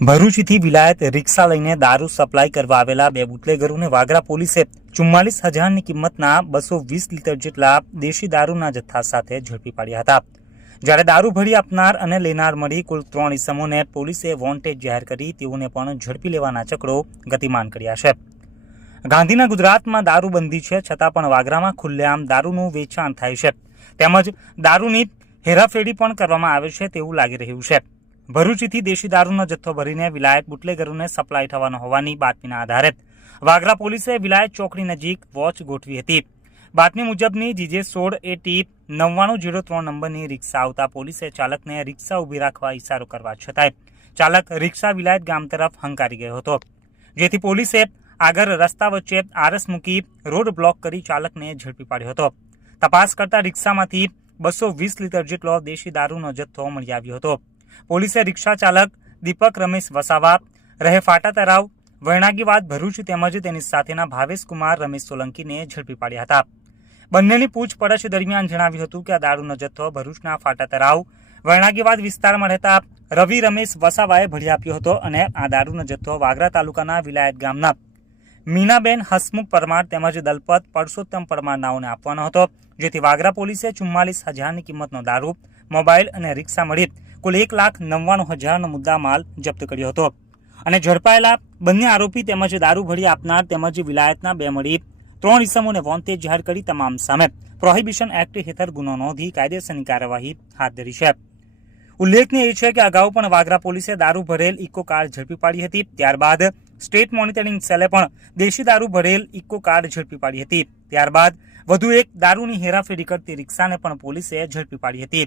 ભરૂચથી વિલાયત રિક્ષા લઈને દારૂ સપ્લાય કરવા આવેલા બે બુટલેગરોને વાગરા પોલીસે 44,000ની કિંમતના 220 લીટર જેટલા દેશી દારૂના જથ્થા સાથે ઝડપી પાડ્યા હતા। જ્યારે દારૂ ભરી આપનાર અને લેનાર મળી કુલ 3 ઇસમોને પોલીસે વોન્ટેડ જાહેર કરી તેઓને પણ ઝડપી લેવાના ચક્રો ગતિમાન કર્યા છે। ગાંધીના ગુજરાતમાં દારૂબંધી છે, છતાં પણ વાગરામાં ખુલ્લેઆમ દારૂનું વેચાણ થાય છે તેમજ દારૂની હેરાફેરી પણ કરવામાં આવે છે તેવું લાગી રહ્યું છે। ભરૂચથી દેશી દારૂનો જથ્થો ભરીને વિલાયત બુટલેગરોને સપ્લાય થવાનો હોવાની બાતમીના આધારે વાગરા પોલીસે વિલાયત ચોકડી નજીક વોચ ગોઠવી હતી। બાતમી મુજબની GJ16 AT 9903 નંબરની રિક્ષા આવતા પોલીસે ચાલકને રિક્ષા ઊભી રાખવા ઇશારો કરવા છતાંય ચાલક રિક્ષા વિલાયત ગામ તરફ હંકારી ગયો હતો, જેથી પોલીસે આગળ રસ્તા વચ્ચે આરસ મૂકી રોડ બ્લોક કરી ચાલકને ઝડપી પાડ્યો હતો। તપાસ કરતા રિક્ષામાંથી 220 લીટર જેટલો દેશી દારૂનો જથ્થો મળી આવ્યો હતો। પોલીસે રિક્ષા ચાલક દીપક રમેશ વસાવા રહે ફાટા તરાવ વૈણાગીવાદ ભરૂચ તેમજ તેની સાથેના ભાવેશ કુમાર રમેશ સોલંકીને ઝડપી પાડ્યા હતા। બંનેની પૂછપરછ દરમિયાન જણાવ્યું હતું કે આ દારૂનો જથ્થો ભરૂચના ફાટા તરાવ વૈણાગીવાદ વિસ્તારમાં રહેતા રવિ રમેશ વસાવાએ ભરી આપ્યો હતો અને આ દારૂનો જથ્થો વાગરા તાલુકાના વિલાયત ગામના મીનાબેન હસમુખ પરમાર તેમજ દલપત પરસોત્તમ પરમાર નાઓને આપવાનો હતો, જેથી વાગરા પોલીસે 44,000ની કિંમતનો દારૂ, મોબાઈલ અને રિક્ષા મળી કુલ 1,99,000નો મુદ્દા માલ જપ્ત કર્યો હતો અને ઝડપાયેલા બંને આરોપી તેમજ દારૂ ભરી આપનાર તેમજ વિલાયતના બે મળી 3 ઇસમોને વોન્ટેજ જાહેર કરી તમામ સામે પ્રોહિબિશન એક્ટ હેઠળ ગુનો નોંધી કાયદેસરની કાર્યવાહી હાથ ધરી છે। ઉલ્લેખનીય છે કે અગાઉ પણ વાગરા પોલીસે દારૂ ભરેલ ઇકો કાર ઝડપી પાડી હતી। ત્યારબાદ સ્ટેટ મોનિટરિંગ સેલે પણ દેશી દારૂ ભરેલ ઇકો કાર ઝડપી પાડી હતી। ત્યારબાદ વધુ એક દારૂની હેરાફેરી કરતી રિક્ષાને પણ પોલીસે ઝડપી પાડી હતી।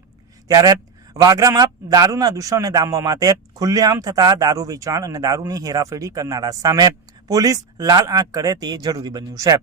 ત્યારે વાગરામાં દારૂના દૂષણને ડામવા માટે ખુલ્લેઆમ થતા દારૂ વેચાણ અને દારૂની હેરાફેરી કરનારા સામે પોલીસ લાલ આંખ કરે તે જરૂરી બન્યું છે।